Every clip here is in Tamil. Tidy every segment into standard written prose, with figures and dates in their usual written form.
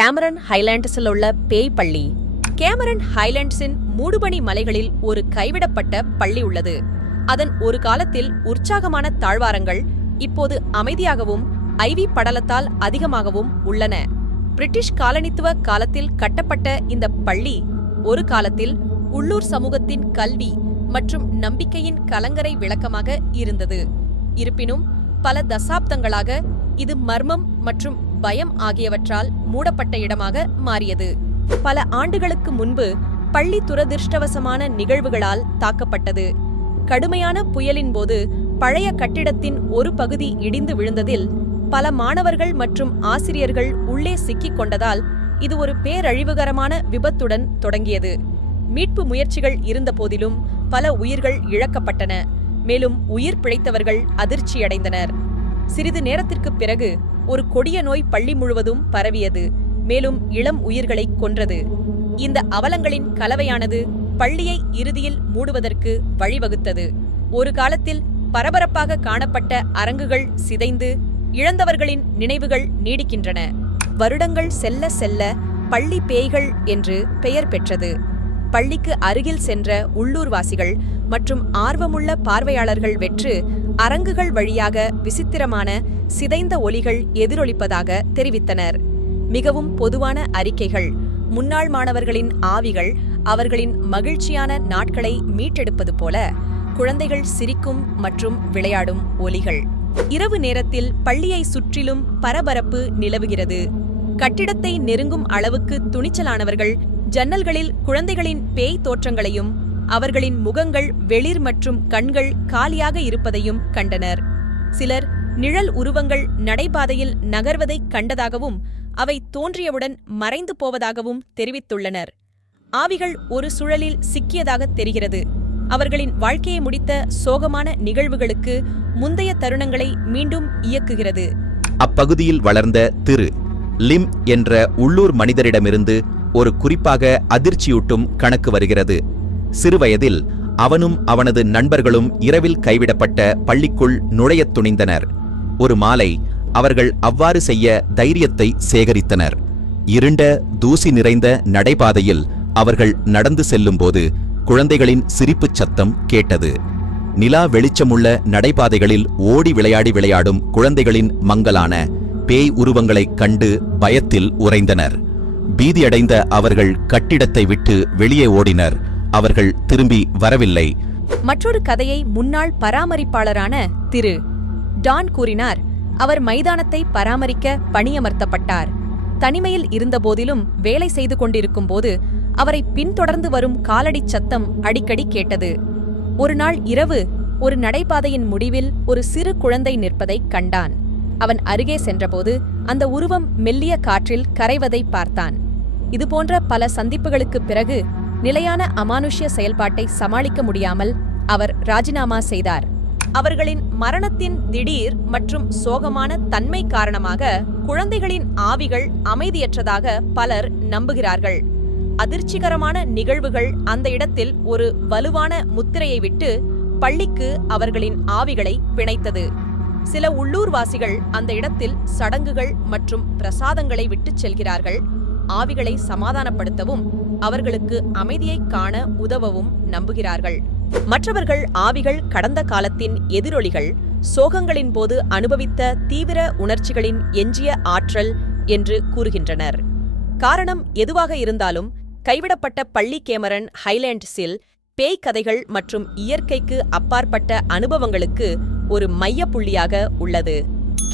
கேமரன் ஹைலாண்ட்ஸில் உள்ள பேய் பள்ளி. கேமரன் ஹைலாண்ட்ஸின் மூடுபனி மலைகளில் ஒரு கைவிடப்பட்ட பள்ளி உள்ளது. அதன் ஒரு காலத்தில் உற்சாகமான தாழ்வாரங்கள் இப்போது அமைதியாகவும் ஐவி படலத்தால் அதிகமாகவும் உள்ளன. பிரிட்டிஷ் காலனித்துவ காலத்தில் கட்டப்பட்ட இந்த பள்ளி ஒரு காலத்தில் உள்ளூர் சமூகத்தின் கல்வி மற்றும் நம்பிக்கையின் கலங்கரை விளக்கமாக இருந்தது. இருப்பினும் பல தசாப்தங்களாக இது மர்மம் மற்றும் பயம் ஆகியவற்றால் மூடப்பட்ட இடமாக மாறியது. பல ஆண்டுகளுக்கு முன்பு பள்ளி துரதிர்ஷ்டவசமான நிகழ்வுகளால் தாக்கப்பட்டது. கடுமையான புயலின் போது பழைய கட்டிடத்தின் ஒரு பகுதி இடிந்து விழுந்ததில் பல மாணவர்கள் மற்றும் ஆசிரியர்கள் உள்ளே சிக்கிக் கொண்டதால் இது ஒரு பேரழிவுகரமான விபத்துடன் தொடங்கியது. மீட்பு முயற்சிகள் இருந்தபோதிலும் பல உயிர்கள் இழக்கப்பட்டன, மேலும் உயிர் பிழைத்தவர்கள் அதிர்ச்சியடைந்தனர். சிறிது நேரத்திற்குப் பிறகு ஒரு கொடிய நோய் பள்ளி முழுவதும் பரவியது, மேலும் இளம் உயிர்களை கொன்றது. இந்த அவலங்களின் கலவையானது பள்ளியை இறுதியில் மூடுவதற்கு வழிவகுத்தது. ஒரு காலத்தில் பரபரப்பாக காணப்பட்ட அரங்குகள் சிதைந்து இழந்தவர்களின் நினைவுகள் நீடிக்கின்றன. வருடங்கள் செல்ல செல்ல பள்ளி பேய்கள் என்று பெயர் பெற்றது. பள்ளிக்கு அருகில் சென்ற உள்ளூர்வாசிகள் மற்றும் ஆர்வமுள்ள பார்வையாளர்கள் வெற்று அரங்குகள் வழியாக விசித்திரமான சிதைந்த ஒலிகள் எதிரொலிப்பதாக தெரிவித்தனர். மிகவும் பொதுவான அறிக்கைகள் முன்னாள் மாணவர்களின் ஆவிகள் அவர்களின் மகிழ்ச்சியான நாட்களை மீட்டெடுப்பது போல, குழந்தைகள் சிரிக்கும் மற்றும் விளையாடும் ஒலிகள். இரவு நேரத்தில் பள்ளியை சுற்றிலும் பரபரப்பு நிலவுகிறது. கட்டிடத்தை நெருங்கும் அளவுக்கு துணிச்சலானவர்கள் ஜன்னல்களில் குழந்தைகளின் பேய் தோற்றங்களையும் அவர்களின் முகங்கள் வெளிர் மற்றும் கண்கள் காலியாக இருப்பதையும் கண்டனர். சிலர் நிழல் உருவங்கள் நடைபாதையில் நகர்வதைக் கண்டதாகவும் அவை தோன்றியவுடன் மறைந்து போவதாகவும் தெரிவித்துள்ளனர். ஆவிகள் ஒரு சுழலில் சிக்கியதாக தெரிகிறது. அவர்களின் வாழ்க்கையை முடித்த சோகமான நிகழ்வுகளுக்கு முந்தைய தருணங்களை மீண்டும் இயக்குகிறது. அப்பகுதியில் வளர்ந்த திரு லிம் என்ற உள்ளூர் மனிதரிடமிருந்து ஒரு குறிப்பாக அதிர்ச்சியூட்டும் கணக்கு வருகிறது. சிறுவயதில் அவனும் அவனது நண்பர்களும் இரவில் கைவிடப்பட்ட பள்ளிக்குள் நுழையத் துணிந்தனர். ஒரு மாலை அவர்கள் அவ்வாறு செய்ய தைரியத்தை சேகரித்தனர். இருண்ட தூசி நிறைந்த நடைபாதையில் அவர்கள் நடந்து செல்லும்போது குழந்தைகளின் சிரிப்புச் சத்தம் கேட்டது. நிலா வெளிச்சமுள்ள நடைபாதைகளில் ஓடி விளையாடும் குழந்தைகளின் மங்கலான பேய் உருவங்களைக் கண்டு பயத்தில் உறைந்தனர். பீதியடைந்த அவர்கள் கட்டிடத்தை விட்டு வெளியே ஓடினர். அவர்கள் திரும்பி வரவில்லை. மற்றொரு கதையை முன்னாள் பராமரிப்பாளரான திரு டான் கூறினார். அவர் மைதானத்தை பராமரிக்க பணியமர்த்தப்பட்டார். தனிமையில் இருந்தபோதிலும் வேலை செய்து கொண்டிருக்கும் போது அவரை பின்தொடர்ந்து வரும் காலடி சத்தம் அடிக்கடி கேட்டது. ஒரு நாள் இரவு ஒரு நடைபாதையின் முடிவில் ஒரு சிறு குழந்தை நிற்பதைக் கண்டான். அவன் அருகே சென்றபோது அந்த உருவம் மெல்லிய காற்றில் கரைவதை பார்த்தான். இதுபோன்ற பல சந்திப்புகளுக்குப் பிறகு நிலையான அமானுஷ்ய செயல்பாட்டை சமாளிக்க முடியாமல் அவர் ராஜினாமா செய்தார். அவர்களின் மரணத்தின் திடீர் மற்றும் சோகமான தன்மை காரணமாக குழந்தைகளின் ஆவிகள் அமைதியற்றதாக பலர் நம்புகிறார்கள். அதிர்ச்சிகரமான நிகழ்வுகள் அந்த இடத்தில் ஒரு வலுவான முத்திரையை விட்டு பள்ளிக்கு அவர்களின் ஆவிகளை பிணைத்தது. சில உள்ளூர்வாசிகள் அந்த இடத்தில் சடங்குகள் மற்றும் பிரசாதங்களை விட்டுச் செல்கிறார்கள். ஆவிகளை சமாதானப்படுத்தவும் அவர்களுக்கு அமைதியைக் காண உதவவும் நம்புகிறார்கள். மற்றவர்கள் ஆவிகள் கடந்த காலத்தின் எதிரொலிகள், சோகங்களின் போது அனுபவித்த தீவிர உணர்ச்சிகளின் எஞ்சிய ஆற்றல் என்று கூறுகின்றனர். காரணம் எதுவாக இருந்தாலும் கைவிடப்பட்ட பள்ளி கேமரன் ஹைலாண்ட்ஸில் பேய் கதைகள் மற்றும் இயற்கைக்கு அப்பாற்பட்ட அனுபவங்களுக்கு ஒரு மையப்புள்ளியாக உள்ளது.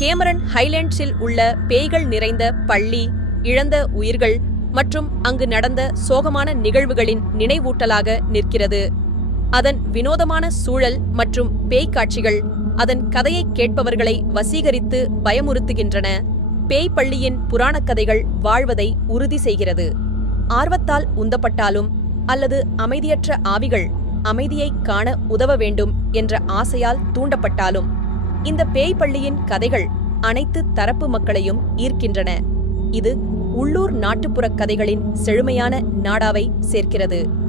கேமரன் ஹைலாண்ட்ஸில் உள்ள பேய்கள் நிறைந்த பள்ளி, இழந்த உயிர்கள் மற்றும் அங்கு நடந்த சோகமான நிகழ்வுகளின் நினைவூட்டலாக நிற்கிறது. அதன் வினோதமான சூழல் மற்றும் பேய் காட்சிகள் அதன் கதையை கேட்பவர்களை வசீகரித்து பயமுறுத்துகின்றன. பேய் பள்ளியின் புராணக் கதைகள் வாழ்வதை உறுதி செய்கிறது. ஆர்வத்தால் உந்தப்பட்டாலும் அல்லது அமைதியற்ற ஆவிகள் அமைதியைக் காண உதவ வேண்டும் என்ற ஆசையால் தூண்டப்பட்டாலும் இந்த பேய் பள்ளியின் கதைகள் அனைத்து தரப்பு மக்களையும் ஈர்க்கின்றன. இது உள்ளூர் நாட்டுப்புறக் கதைகளின் செழுமையான நாடாவை சேர்க்கிறது.